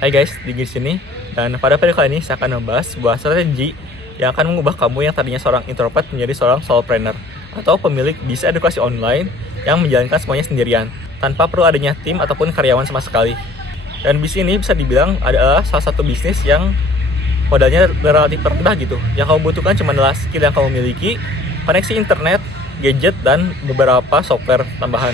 Hai guys, di sini. Dan pada video kali ini saya akan membahas sebuah strategi yang akan mengubah kamu yang tadinya seorang introvert menjadi seorang solopreneur atau pemilik bisnis edukasi online yang menjalankan semuanya sendirian tanpa perlu adanya tim ataupun karyawan sama sekali. Dan bisnis ini bisa dibilang adalah salah satu bisnis yang modalnya relatif rendah gitu. Yang kamu butuhkan cuma adalah skill yang kamu miliki, koneksi internet, gadget, dan beberapa software tambahan.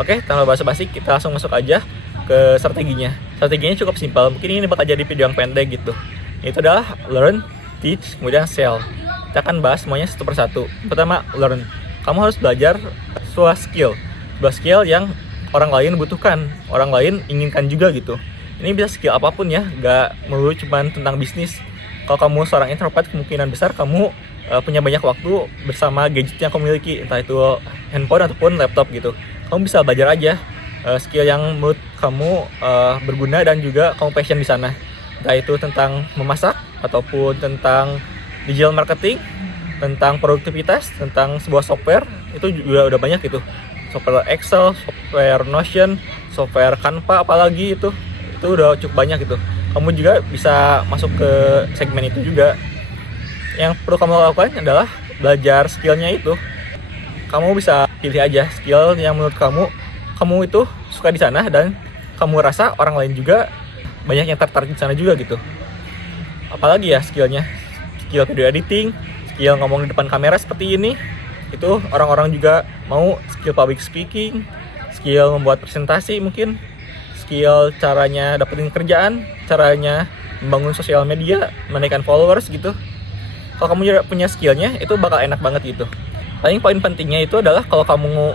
Oke, tanpa basa-basi kita langsung masuk aja ke strateginya. Strateginya cukup simpel, mungkin ini bakal jadi video yang pendek gitu. Itu adalah learn, teach, kemudian sell. Kita akan bahas semuanya satu persatu. Pertama, learn. Kamu harus belajar sebuah skill yang orang lain butuhkan, orang lain inginkan juga gitu. Ini bisa skill apapun ya, nggak melulu cuma tentang bisnis. Kalau kamu seorang introvert, kemungkinan besar kamu punya banyak waktu bersama gadget yang kamu miliki, entah itu handphone ataupun laptop gitu. Kamu bisa belajar aja skill yang menurut kamu berguna dan juga kamu passion di sana. Entah itu tentang memasak ataupun tentang digital marketing, tentang produktivitas, tentang sebuah software, itu juga udah banyak gitu. Software Excel, software Notion, software Canva apalagi itu udah cukup banyak gitu. Kamu juga bisa masuk ke segmen itu juga. Yang perlu kamu lakukan adalah belajar skillnya itu. Kamu bisa pilih aja skill yang menurut kamu itu suka di sana dan kamu rasa orang lain juga banyak yang tertarik di sana juga gitu. Apalagi ya skillnya, skill video editing, skill ngomong di depan kamera seperti ini, itu orang-orang juga mau. Skill public speaking, skill membuat presentasi mungkin, skill caranya dapetin kerjaan, caranya membangun sosial media, menaikkan followers gitu. Kalau kamu juga punya skillnya, itu bakal enak banget gitu. Paling poin pentingnya itu adalah kalau kamu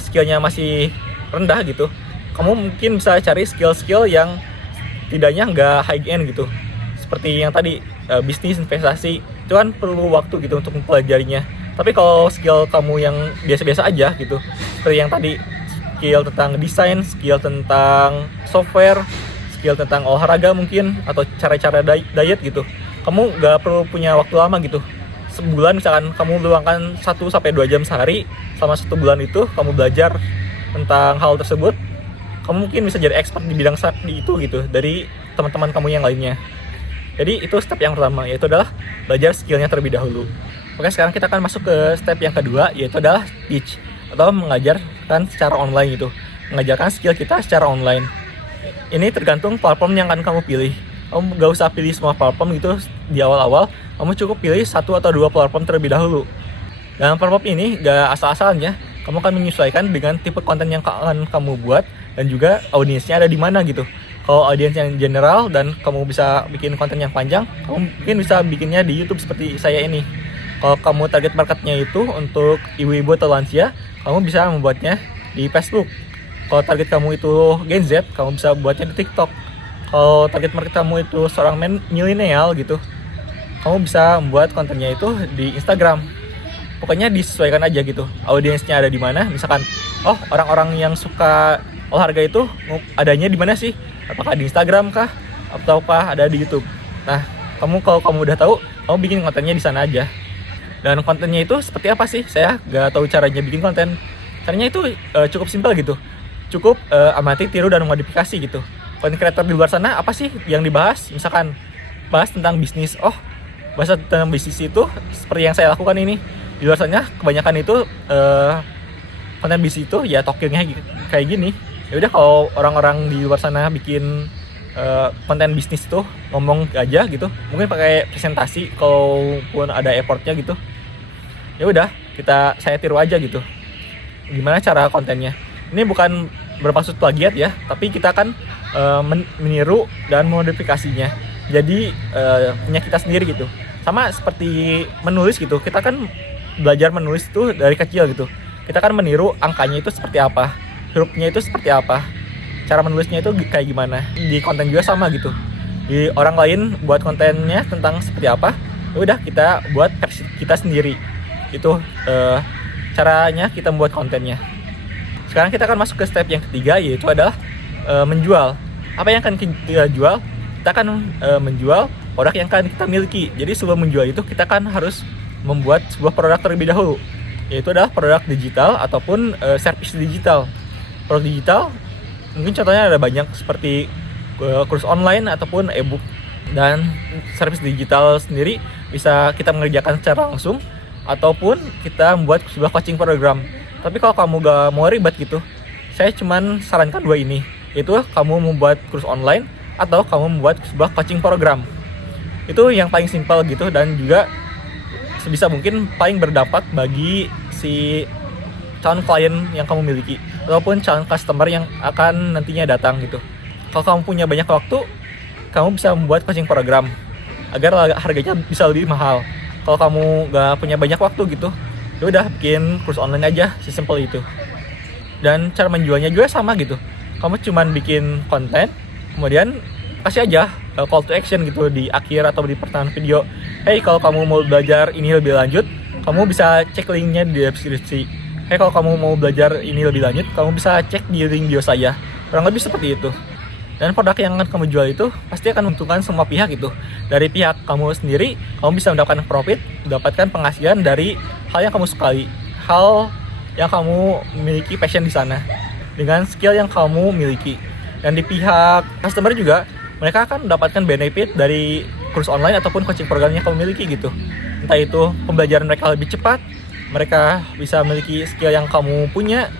skillnya masih rendah gitu, kamu mungkin bisa cari skill-skill yang tidaknya nggak high end gitu. Seperti yang tadi, bisnis, investasi, itu kan perlu waktu gitu untuk mempelajarinya. Tapi kalau skill kamu yang biasa-biasa aja gitu, seperti yang tadi, skill tentang desain, skill tentang software, skill tentang olahraga mungkin, atau cara-cara diet gitu, kamu nggak perlu punya waktu lama gitu. Sebulan misalkan kamu luangkan 1-2 jam sehari, selama 1 bulan itu kamu belajar tentang hal tersebut, kamu mungkin bisa jadi expert di bidang di itu gitu dari teman-teman kamu yang lainnya. Jadi itu step yang pertama, yaitu adalah belajar skillnya terlebih dahulu. Oke, sekarang kita akan masuk ke step yang kedua, yaitu adalah teach atau mengajarkan secara online gitu. Mengajarkan skill kita secara online. Ini tergantung platform yang akan kamu pilih. Kamu gak usah pilih semua platform gitu di awal-awal. Kamu cukup pilih 1 atau 2 platform terlebih dahulu. Dalam platform ini gak asal-asalnya, kamu akan menyesuaikan dengan tipe konten yang akan kamu buat dan juga audiensnya ada di mana gitu. Kalau audiens yang general dan kamu bisa bikin konten yang panjang, kamu mungkin bisa bikinnya di YouTube seperti saya ini. Kalau kamu target marketnya itu untuk ibu-ibu atau lansia, kamu bisa membuatnya di Facebook. Kalau target kamu itu Gen Z, kamu bisa buatnya di TikTok. Kalau target market kamu itu seorang milenial gitu, kamu bisa membuat kontennya itu di Instagram. Pokoknya disesuaikan aja gitu, audiensnya ada di mana. Misalkan, oh orang-orang yang suka olahraga itu adanya di mana sih? Apakah di Instagram kah? Ataukah ada di YouTube? Nah, kalau kamu udah tahu, kamu bikin kontennya di sana aja. Dan kontennya itu seperti apa sih? Saya gak tahu caranya bikin konten. Caranya itu cukup simpel gitu. Cukup amati, tiru, dan modifikasi gitu. Content creator di luar sana apa sih yang dibahas? Misalkan bahas tentang bisnis. Oh, bahas tentang bisnis itu seperti yang saya lakukan ini. Di luar sana kebanyakan itu konten bisnis itu ya talkingnya kayak gini. Ya udah, kalau orang-orang di luar sana bikin konten bisnis itu ngomong aja gitu, mungkin pakai presentasi kalaupun ada effortnya gitu. Ya udah, saya tiru aja gitu. Gimana cara kontennya? Ini bukan bermaksud plagiat ya, tapi kita kan meniru dan modifikasinya. Jadi punya kita sendiri gitu. Sama seperti menulis gitu. Kita kan belajar menulis itu dari kecil gitu. Kita kan meniru angkanya itu seperti apa, hurufnya itu seperti apa, cara menulisnya itu kayak gimana. Di konten juga sama gitu. Di orang lain buat kontennya tentang seperti apa, ya udah kita buat versi kita sendiri. Itu caranya kita membuat kontennya. Sekarang kita akan masuk ke step yang ketiga, yaitu adalah menjual. Apa yang akan kita jual? Kita akan menjual produk yang akan kita miliki. Jadi sebelum menjual itu kita kan harus membuat sebuah produk terlebih dahulu, yaitu adalah produk digital ataupun service digital. Produk digital mungkin contohnya ada banyak, seperti kursus online ataupun e-book. Dan service digital sendiri bisa kita mengerjakan secara langsung ataupun kita membuat sebuah coaching program. Tapi kalau kamu gak mau ribet gitu, saya cuman sarankan dua ini, yaitu kamu membuat kursus online atau kamu membuat sebuah coaching program. Itu yang paling simpel gitu, dan juga sebisa mungkin paling berdampak bagi si calon klien yang kamu miliki ataupun calon customer yang akan nantinya datang gitu. Kalau kamu punya banyak waktu, kamu bisa membuat coaching program agar harganya bisa lebih mahal. Kalau kamu gak punya banyak waktu gitu, ya udah bikin kursus online aja, sesimpel itu. Dan cara menjualnya juga sama gitu. Kamu cuman bikin konten, kemudian kasih aja call to action gitu di akhir atau di pertengahan video. Hey, kalau kamu mau belajar ini lebih lanjut, kamu bisa cek linknya di deskripsi. Hey, kalau kamu mau belajar ini lebih lanjut, kamu bisa cek di link bio saya. Kurang lebih seperti itu. Dan produk yang akan kamu jual itu pasti akan menguntungkan semua pihak gitu. Dari pihak kamu sendiri, kamu bisa mendapatkan profit, mendapatkan penghasilan dari hal yang kamu sukai, hal yang kamu miliki passion di sana, dengan skill yang kamu miliki. Dan di pihak customer juga, mereka akan mendapatkan benefit dari kursus online ataupun coaching program yang kamu miliki gitu. Entah itu pembelajaran mereka lebih cepat, mereka bisa memiliki skill yang kamu punya,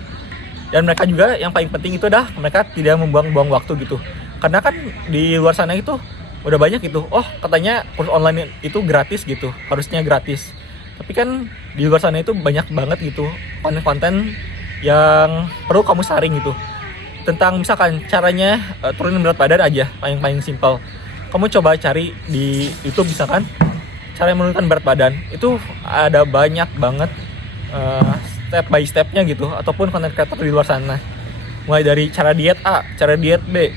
dan mereka juga yang paling penting itu adalah mereka tidak membuang-buang waktu gitu. Karena kan di luar sana itu udah banyak gitu, oh katanya kursus online itu gratis gitu, harusnya gratis. Tapi kan di luar sana itu banyak banget gitu konten-konten yang perlu kamu saring gitu. Tentang misalkan caranya turunin berat badan aja, paling simpel. Kamu coba cari di YouTube misalkan cara menurunkan berat badan, itu ada banyak banget step by stepnya gitu, ataupun konten creator di luar sana. Mulai dari cara diet A, cara diet B,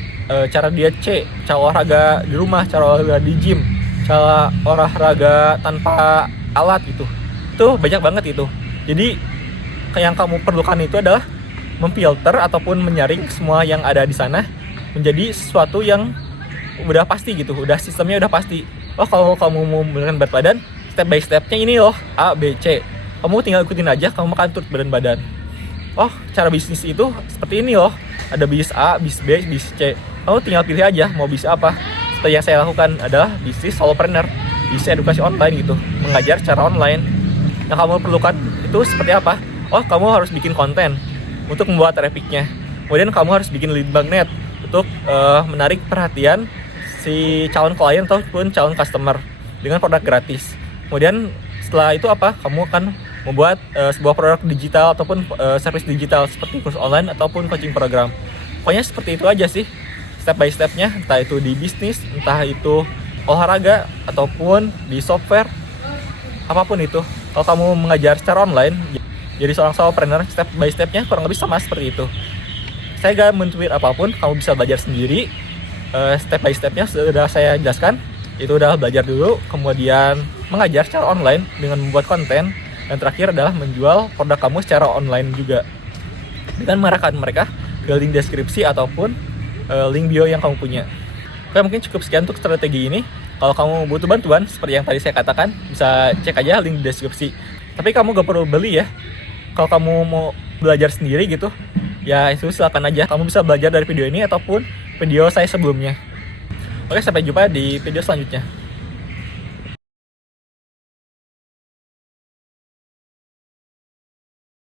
cara diet C, cara olahraga di rumah, cara olahraga di gym, cara olahraga tanpa alat gitu. Itu banyak banget itu. Jadi yang kamu perlukan itu adalah memfilter ataupun menyaring semua yang ada di sana menjadi sesuatu yang udah pasti gitu, udah sistemnya udah pasti. Oh, kalau kamu mau menurunkan berat badan, step by stepnya ini loh, A, B, C. Kamu tinggal ikutin aja, kamu akan turun badan. Oh, cara bisnis itu seperti ini loh, ada bisnis A, bisnis B, bisnis C. Kamu tinggal pilih aja mau bisnis apa. Seperti yang saya lakukan adalah bisnis solopreneur, bisnis edukasi online gitu, mengajar secara online. Yang kamu perlukan itu seperti apa? Oh, kamu harus bikin konten untuk membuat trafficnya. Kemudian kamu harus bikin lead magnet untuk menarik perhatian si calon klien ataupun calon customer dengan produk gratis. Kemudian setelah itu apa? Kamu akan membuat sebuah produk digital ataupun service digital seperti kursus online ataupun coaching program. Pokoknya seperti itu aja sih step by stepnya, entah itu di bisnis, entah itu olahraga ataupun di software, apapun itu. Kalau kamu mengajar secara online, jadi seorang solopreneur, step by stepnya kurang lebih sama seperti itu. Saya gak men-tweet apapun, kamu bisa belajar sendiri. Step by stepnya sudah saya jelaskan. Itu udah belajar dulu, kemudian mengajar secara online dengan membuat konten, dan terakhir adalah menjual produk kamu secara online juga dengan mengarahkan mereka ke link deskripsi ataupun link bio yang kamu punya. Oke, mungkin cukup sekian untuk strategi ini. Kalau kamu butuh bantuan seperti yang tadi saya katakan, bisa cek aja link di deskripsi. Tapi kamu gak perlu beli ya. Kalau kamu mau belajar sendiri gitu, ya itu silakan aja. Kamu bisa belajar dari video ini ataupun video saya sebelumnya. Oke, sampai jumpa di video selanjutnya.